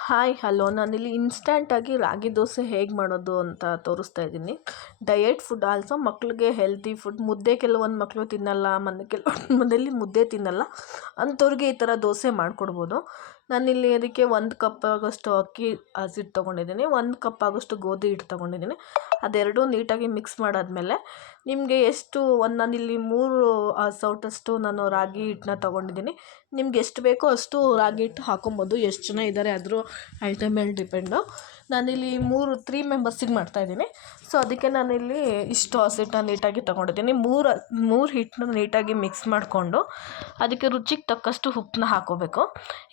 Hi hello ನಾನಿಲ್ಲಿ ಇನ್ಸ್ಟಂಟಾಗಿ ರಾಗಿ ದೋಸೆ ಹೇಗೆ ಮಾಡೋದು ಅಂತ ತೋರಿಸ್ತಾ ಇದ್ದೀನಿ. ಡಯಟ್ ಫುಡ್ ಆಲ್ಸೋ ಮಕ್ಕಳಿಗೆ ಹೆಲ್ತಿ ಫುಡ್. ಮುದ್ದೆ ಕೆಲವೊಂದು ಮಕ್ಕಳು ತಿನ್ನಲ್ಲ, ಕೆಲವೊಂದು ಮನೇಲಿ ಮುದ್ದೆ ತಿನ್ನಲ್ಲ, ಅಂಥವ್ರಿಗೆ ಈ ಥರ ದೋಸೆ ಮಾಡಿಕೊಡ್ಬೋದು. ನಾನಿಲ್ಲಿ ಅದಕ್ಕೆ 1 ಕಪ್ ಆಗೋಷ್ಟು ಅಕ್ಕಿ ಹಸಿಟ್ಟು ತೊಗೊಂಡಿದ್ದೀನಿ, 1 ಕಪ್ ಆಗೋಷ್ಟು ಗೋಧಿ ಹಿಟ್ಟು ತೊಗೊಂಡಿದ್ದೀನಿ. ಅದೆರಡೂ ನೀಟಾಗಿ ಮಿಕ್ಸ್ ಮಾಡಾದಮೇಲೆ ನಿಮಗೆ ಎಷ್ಟು ನಾನಿಲ್ಲಿ 3 ಸೌಟಷ್ಟು ನಾನು ರಾಗಿ ಹಿಟ್ಟನ್ನ ತೊಗೊಂಡಿದ್ದೀನಿ. ನಿಮ್ಗೆ ಎಷ್ಟು ಬೇಕೋ ಅಷ್ಟು ರಾಗಿ ಹಿಟ್ಟು ಹಾಕೊಬೋದು. ಎಷ್ಟು ಜನ ಇದ್ದಾರೆ ಅದ್ರ ಐಟಮ್ ಮೇಲೆ ಡಿಪೆಂಡು. ನಾನಿಲ್ಲಿ 3 ಮೆಂಬರ್ಸಿಗೆ ಮಾಡ್ತಾಯಿದ್ದೀನಿ. ಸೊ ಅದಕ್ಕೆ ನಾನಿಲ್ಲಿ ಇಷ್ಟು ಹಸಿಟ್ಟನ್ನ ನೀಟಾಗಿ ತೊಗೊಂಡಿದ್ದೀನಿ. 3 ಹಿಟ್ಟನ್ನ ನೀಟಾಗಿ ಮಿಕ್ಸ್ ಮಾಡಿಕೊಂಡು ಅದಕ್ಕೆ ರುಚಿಗೆ ತಕ್ಕಷ್ಟು ಉಪ್ಪನ್ನ ಹಾಕ್ಕೋಬೇಕು.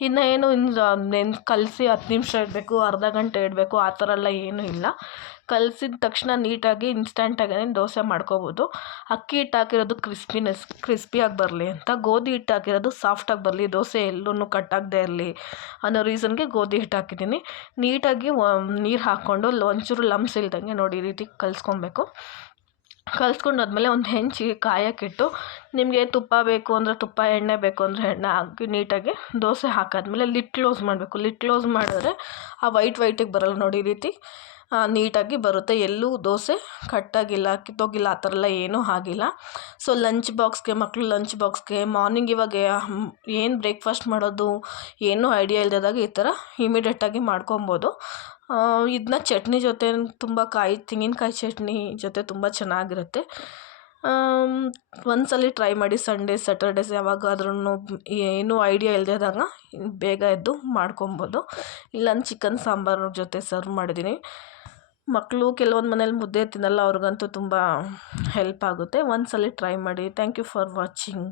ಇನ್ನು ಕಲಸಿ 10 ನಿಮಿಷ ಇಡಬೇಕು, ಅರ್ಧ ಗಂಟೆ ಇಡಬೇಕು, ಆ ಥರ ಎಲ್ಲ ಏನೂ ಇಲ್ಲ. ಕಲಸಿದ ತಕ್ಷಣ ನೀಟಾಗಿ ಇನ್ಸ್ಟಂಟಾಗಿ ದೋಸೆ ಮಾಡ್ಕೋಬೋದು. ಅಕ್ಕಿ ಹಿಟ್ಟು ಹಾಕಿರೋದು ಕ್ರಿಸ್ಪಿಯಾಗಿ ಬರಲಿ ಅಂತ, ಗೋಧಿ ಹಿಟ್ಟು ಹಾಕಿರೋದು ಸಾಫ್ಟಾಗಿ ಬರಲಿ, ದೋಸೆ ಎಲ್ಲೂ ಕಟ್ಟಾಗದೇ ಇರಲಿ ಅನ್ನೋ ರೀಸನ್ಗೆ ಗೋಧಿ ಹಿಟ್ಟು ಹಾಕಿದ್ದೀನಿ. ನೀಟಾಗಿ ನೀರು ಹಾಕ್ಕೊಂಡು ಒಂಚೂರು ಲಮ್ಸ್ ಇಲ್ದಂಗೆ ನೋಡಿ ಈ ರೀತಿ ಕಲಿಸ್ಕೊಬೇಕು. ಕಲಿಸ್ಕೊಂಡಾದ್ಮೇಲೆ ಒಂದು ಹೆಂಚಿಗೆ ಕಾಯಕ್ಕಿಟ್ಟು, ನಿಮಗೆ ತುಪ್ಪ ಬೇಕು ಅಂದರೆ ತುಪ್ಪ, ಎಣ್ಣೆ ಬೇಕು ಅಂದರೆ ಎಣ್ಣೆ ಹಾಕಿ ನೀಟಾಗಿ ದೋಸೆ ಹಾಕಾದ್ಮೇಲೆ ಲಿಡ್ ಕ್ಲೋಸ್ ಮಾಡಬೇಕು. ಲಿಡ್ ಕ್ಲೋಸ್ ಮಾಡಿದ್ರೆ ಆ ವೈಟಿಗೆ ಬರಲ್ಲ ನೋಡಿ, ಈ ರೀತಿ ನೀಟಾಗಿ ಬರುತ್ತೆ. ಎಲ್ಲೂ ದೋಸೆ ಕಟ್ಟಾಗಿಲ್ಲ, ಕಿತ್ತೋಗಿಲ್ಲ, ಆ ಥರ ಎಲ್ಲ ಏನೂ ಆಗಿಲ್ಲ. ಸೊ ಮಕ್ಕಳು ಲಂಚ್ ಬಾಕ್ಸ್ಗೆ ಮಾರ್ನಿಂಗ್ ಇವಾಗ ಏನು ಬ್ರೇಕ್ಫಾಸ್ಟ್ ಮಾಡೋದು ಏನೂ ಐಡಿಯಾ ಇಲ್ಲದಾಗ ಈ ಥರ ಇಮಿಡಿಯೇಟಾಗಿ ಮಾಡ್ಕೊಬೋದು. ಇದನ್ನ ಚಟ್ನಿ ಜೊತೆ ತೆಂಗಿನಕಾಯಿ ಚಟ್ನಿ ಜೊತೆ ತುಂಬ ಚೆನ್ನಾಗಿರುತ್ತೆ. ಒಂದ್ಸಲ ಟ್ರೈ ಮಾಡಿ. ಸ್ಯಾಟರ್ಡೇಸ್ ಯಾವಾಗಾದ್ರೂ ಏನೂ ಐಡಿಯಾ ಇಲ್ಲದಾಗ ಬೇಗ ಎದ್ದು ಮಾಡ್ಕೊಬೋದು. ಇಲ್ಲ ಚಿಕನ್ ಸಾಂಬಾರು ಜೊತೆ ಸರ್ವ್ ಮಾಡಿದ್ದೀನಿ. ಮಕ್ಕಳು ಕೆಲವೊಂದು ಮನೇಲಿ ಮುದ್ದೆ ತಿನ್ನಲ್ಲ, ಅವ್ರಿಗಂತೂ ತುಂಬ ಹೆಲ್ಪ್ ಆಗುತ್ತೆ. ಒಂದ್ಸಲ ಟ್ರೈ ಮಾಡಿ. Thank you for watching.